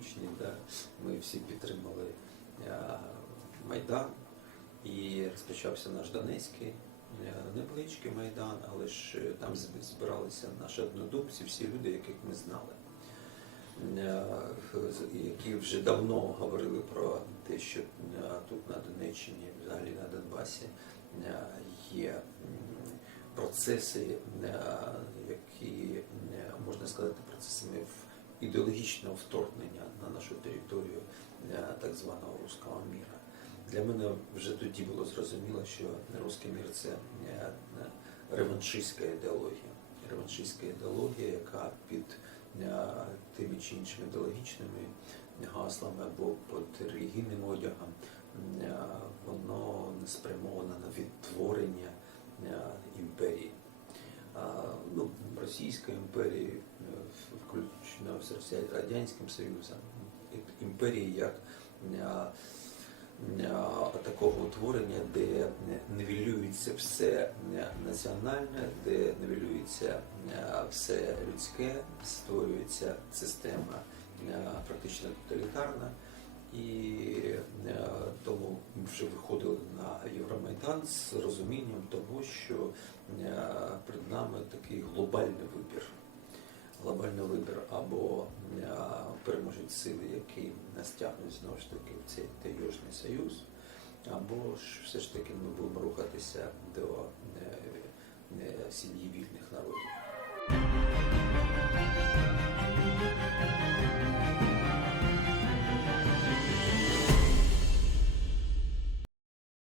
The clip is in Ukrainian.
учні, да, ми всі підтримали е, Майдан і розпочався наш Донецький, е, невеличкий Майдан, але ж е, там збиралися наші однодумці, всі люди, яких ми знали. Які вже давно говорили про те, що тут на Донеччині, взагалі на Донбасі, є процеси, які можна сказати, процесами ідеологічного вторгнення так званого руського міра. Для мене вже тоді було зрозуміло, що руський мір це е, реваншистська ідеологія. Реваншистська ідеологія, яка під е, тими чи іншими ідеологічними гаслами або під релігійним одягом, е, воно не спрямовано на відтворення е, імперії. Ну, Російської імперії, е, включно з Радянським Союзом, імперії як е, е, такого утворення, де нивелюється все національне, де нивелюється е, все людське, створюється система е, практично тоталітарна. І е, тому вже виходили на Євромайдан з розумінням того, що перед нами такий глобальний вибір. Глобальний вибір або е, переможуть сили, які нас тягнуть знову ж таки в цей Таєжний Союз, або ж все ж таки ми будемо рухатися до е, е, сім'ї вільних народів.